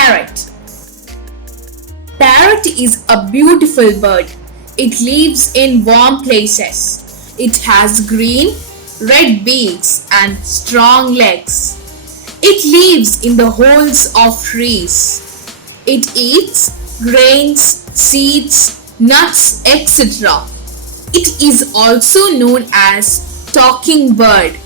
Parrot. Parrot is a beautiful bird. It lives in warm places. It has green, red beaks and strong legs. It lives in the holes of trees. It eats grains, seeds, nuts, etc. It is also known as talking bird.